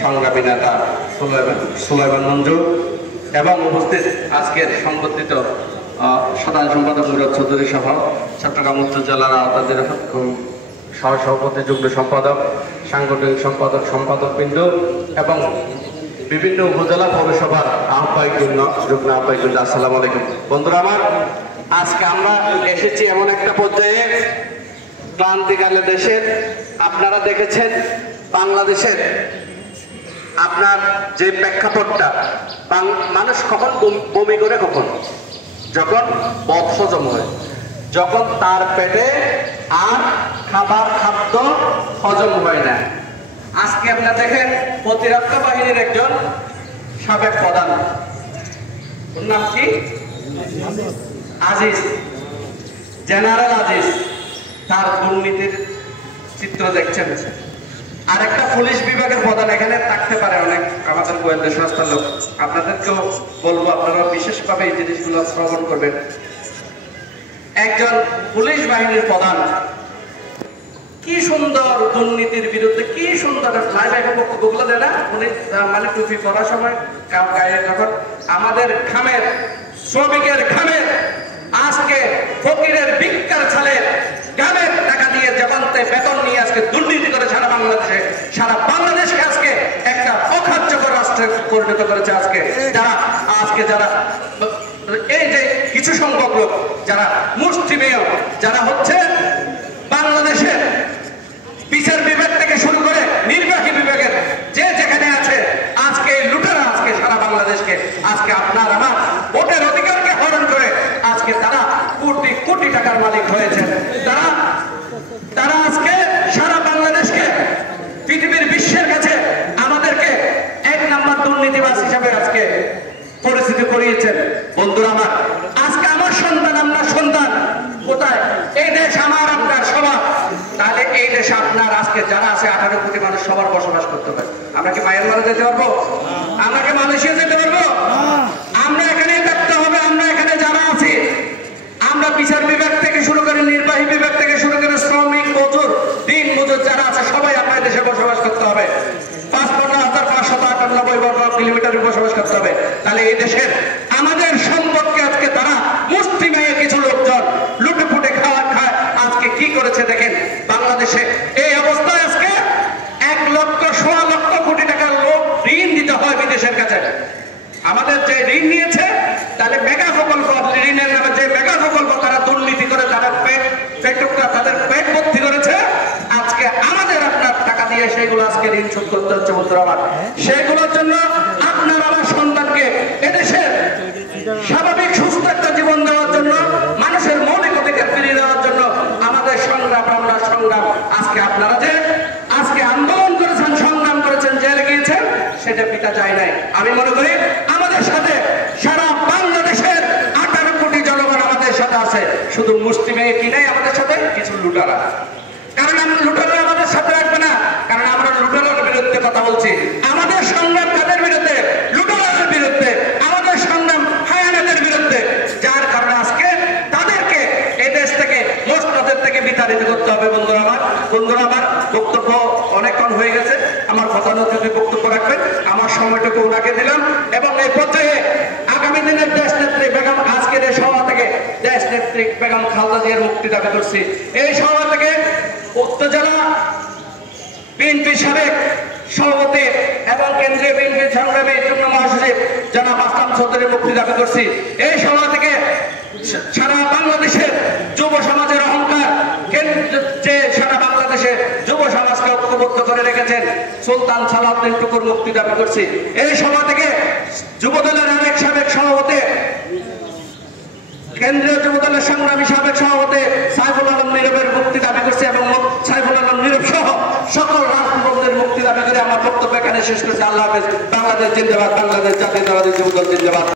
সংগ্রামী নেতা সুলাইমান মঞ্জু এবং উপস্থিত আজকের সংবর্ধিত সাধারণ সম্পাদক মুরাদ চৌধুরী সহ চট্টগ্রাম উত্তর জেলার আওতাধীন সহসভাপতি যুগ্ম সম্পাদক সাংগঠনিক সম্পাদকবৃন্দ এবং বিভিন্ন উপজেলা পৌরসভার আহ্বায়কবৃন্দ যুগ্ম আহ্বায়কবৃন্দ, আসসালামু আলাইকুম। বন্ধুরা আমার, আজকে আমরা এসেছি এমন একটা পর্যায়ে, ক্রান্তিকালে দেশের আপনারা দেখেছেন বাংলাদেশের আপনার যে প্রেক্ষাপটটা, মানুষ কখন বমি করে, কখন যখন বদহজম হয়, যখন তার পেটে আর খাদ্য হজম হয় না। আজকে আপনারা দেখেন প্রতিরক্ষা বাহিনীর একজন সাবেক প্রধান, ওর নাম কি, আজিজ, জেনারেল আজিজ, তার দুর্নীতির চিত্র দেখছেন। আরেকটা পুলিশ বিভাগের প্রধান এখানে থাকতে পারে, অনেক আমাদের গোয়েন্দা সংস্থার লোক, আপনাদেরকেও বলবো আপনারা বিশেষভাবে এই জিনিসগুলো শ্রবণ করবেন। একজন পুলিশ বাহিনীর প্রধান কি সুন্দর দুর্নীতির বিরুদ্ধে, কি সুন্দর বক্তব্যগুলো দেয় না উনি, মানে টুপি পরার সময় গায়ে যখন আমাদের ঘামের, শ্রমিকের ঘামের, আজকে ফকিরের ভিক্ষার ছালে গামের টাকা দিয়ে যেমনতে বেতন নিয়ে আজকে দুর্নীতি করে সারা বাংলাদেশকে আজকে একটা অকার্যকর রাষ্ট্রে পরিণত করেছে। যারা এই যে কিছু সংখ্যক লোক যারা মুষ্টিমেয়, যারা হচ্ছে বাংলাদেশের বিচার বিভাগ থেকে শুরু করে নির্বাহী বিভাগের যে যেখানে আছে, আজকে লুটেরা আজকে সারা বাংলাদেশকে, আজকে আপনার আমার ভোটের অধিকারকে হরণ করে আজকে তারা কোটি কোটি টাকার মালিক হয়েছে। তারা আজকে সারা বাংলাদেশকে পৃথিবীর বিশ্বের কাছে আমাদেরকে এক নাম্বার দুর্নীতিবাজ হিসাবে আজকে পরিস্থিতি করিয়েছেন। বন্ধুরা আমার, আজকে আমার সন্তান, আপনার সন্তান কোথায়? এই দেশ আমার আপনার সবার। তাহলে এই দেশে আপনার আজকে যারা আছে 18 কোটি মানুষ সবার বসবাস করতে পারে। আমরা কি মায়ানমারে যেতে পারবো? আমরা কি মালয়েশিয়া যেতে পারবো? আমরা এখানেই থাকতে হবে। আমরা এখানে যারা আছি, আমরা বিচার বিভাগ থেকে শুরু করে নির্বাহী বিভাগ থেকে শুরু করে শ্রমিক মজুর, দিন মজুর যারা আছে সবাই আপনার দেশে বসবাস করতে হবে। ৫৫,৫৯৮ বর্গ কিলোমিটারে বসবাস করতে হবে। তাহলে এই দেশের আমাদের সম্পদকে আজকে তারা মুষ্টিমেয় কিছু লোকজন লুটেপুটে খায়। আজকে কি করেছে দেখেন, বাংলাদেশে এই অবস্থায় আজকে ১,০০,০০,০০,০০ কোটি টাকার লোক ঋণ দিতে হয় বিদেশের কাছে। আমাদের যে ঋণ নিয়েছে, তাহলে মেগা প্রকল্প, ঋণের নামে যে মেগা প্রকল্প তারা দুর্নীতি করে তাদের তাদের পেট ভর্তি করেছে। আজকে আমাদের আপনার টাকা দিয়ে সেইগুলো আজকে ঋণ শোধ করতে হচ্ছে। বন্ধুরা আমার, সেইগুলোর জন্য আপনার আমার সন্তানকে এদেশের স্বাভাবিক সুস্থ একটা জীবন দেওয়ার জন্য, মানুষের মৌলিক অধিকার ফিরিয়ে দেওয়ার জন্য আমাদের সংগ্রাম আজকে আপনারা যে আজকে আন্দোলন করেছেন, সংগ্রাম করেছেন, জেলে গিয়েছেন, সেটা পিতা চায় নাই। আমি মনে করি আমাদের সাথে সারা বাংলাদেশের 18 কোটি জনগণ আমাদের সাথে আছে। শুধু মুসলিমে কি নাই আমাদের সাথে, কিছু লুটারা। কারণ আমরা লুটারা আমাদের সাথে রাখবে না, কারণ আমরা লুটারার বিরুদ্ধে কথা বলছি। আমাদের সংগ্রাম কাদের বিরুদ্ধে? লুটারাদের বিরুদ্ধে। আমাদের সংগ্রাম হায়ানাদের বিরুদ্ধে। যার কারণে আজকে তাদেরকে এই দেশ থেকে, মসনদের থেকে বিতাড়িত করতে হবে। বন্ধুরা আমার বক্তব্য অনেকক্ষণ হয়ে গেছে। আমার প্রধান অতিথি বক্তব্য রাখবেন, আমার সময়টুকু ওনাকে দিলাম। এবং এই পর্যায়ে আগামী দিনের দেশ নেত্রী বেগম, আজকের এই সভা থেকে দেশ নেত্রী বেগম খালেদা জিয়ার মুক্তি দাবি করছি। এই সভা থেকে উত্তর জেলা বিএনপির সাবেক সভাপতি এবং কেন্দ্রীয় বিএনপির সংগ্রামী যুগ্ম মহাসচিব জনাব আসলাম চৌধুরীর মুক্তি দাবি করছি। এই সভা থেকে সারা বাংলাদেশের যুব সমাজের অহংকার, যে সারা বাংলাদেশের যুব সমাজকে ঐক্যবদ্ধ করে রেখেছেন সুলতান সালাউদ্দিন টুকুর মুক্তি দাবি করছি। এই সভা থেকে যুবদলের আরেক সাবেক সভাপতি, কেন্দ্রীয় যুবদলের সংগ্রামী সাবেক সভাপতি সাইফুল আলম নীরবের মুক্তি দাবি করছে এবং সাইফুল আলম নীরব সহ সকল রাজনীতিবিদদের মুক্তি দাবি করে আমার বক্তব্য এখানে শেষ করছে। আল্লাহ হাফেজ। বাংলাদেশ জিন্দাবাদ, বাংলাদেশ জাতীয়তাবাদী যুবদল জিন্দাবাদ।